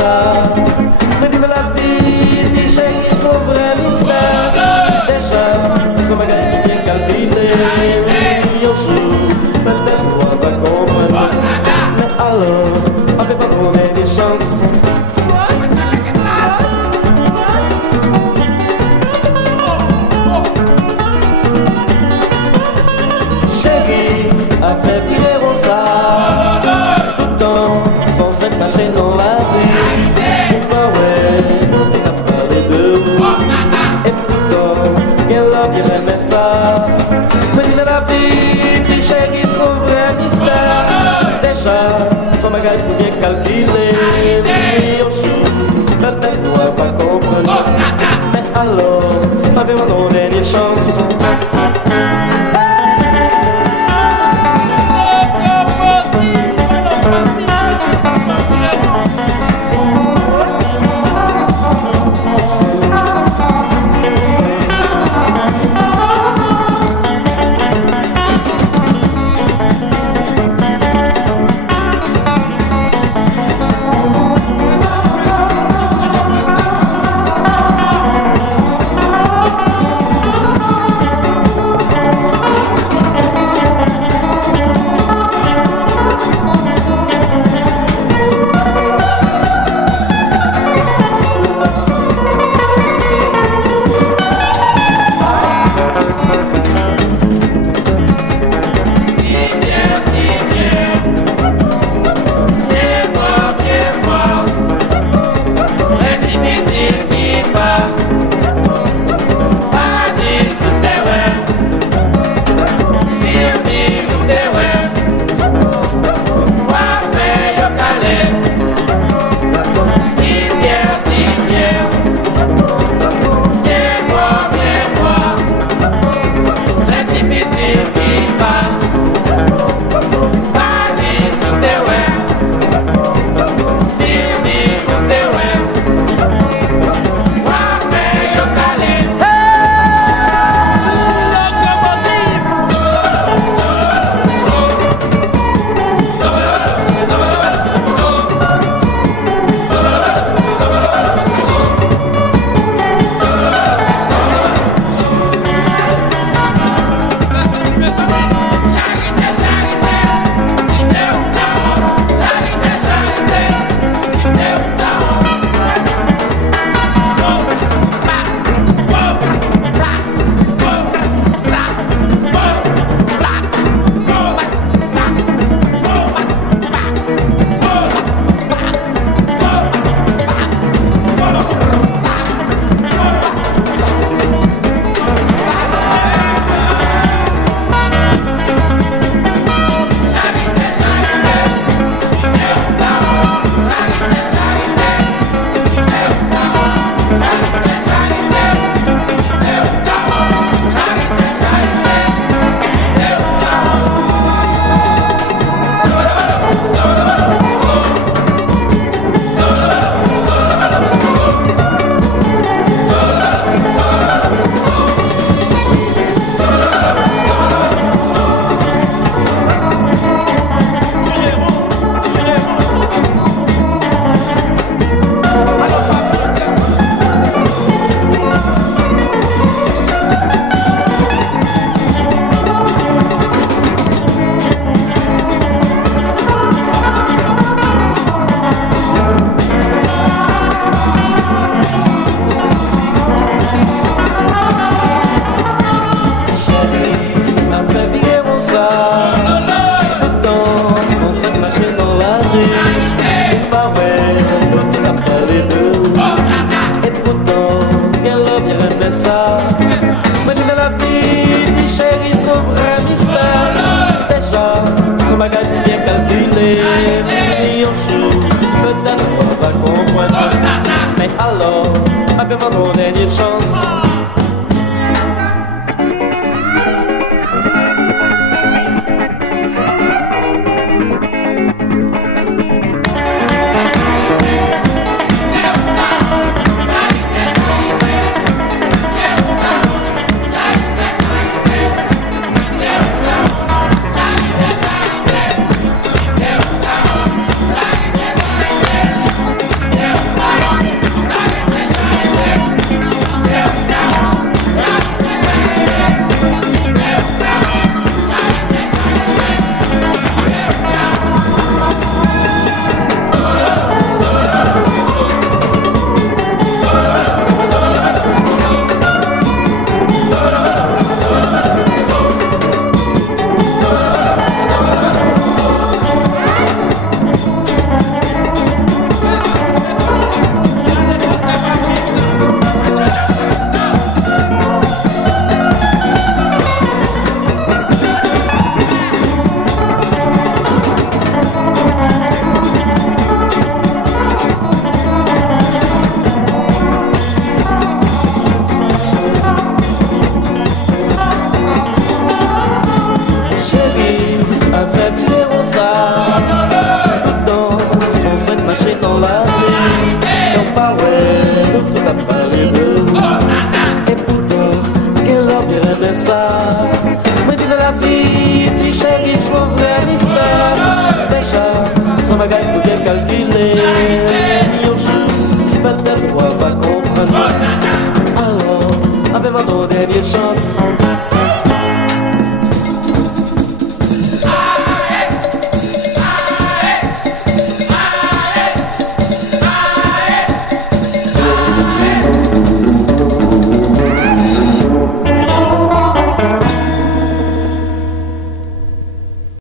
ça. Mais dis-moi la vie, dis chérie, son vrai mystère. Déjà, son bagage bien calculé. Un jour, peut-être toi va comprendre. Mais alors, avec pas combien de chances. Chérie, a fait virer Rosa. Tout le temps, sans s'être caché dans la rue. Et pas ouais, nous t'as parlé de vous. Et pourtant, bien là, bien aimé ça. Mais dis la vie, tu chérie, son vrai mystère. Déjà, son bagage pour bien calculer. Et au jour, peut-être toi pas comprendre. Mais alors, m'avez-moi donné une chance. Mais alors, appelle-moi mon dernière chance.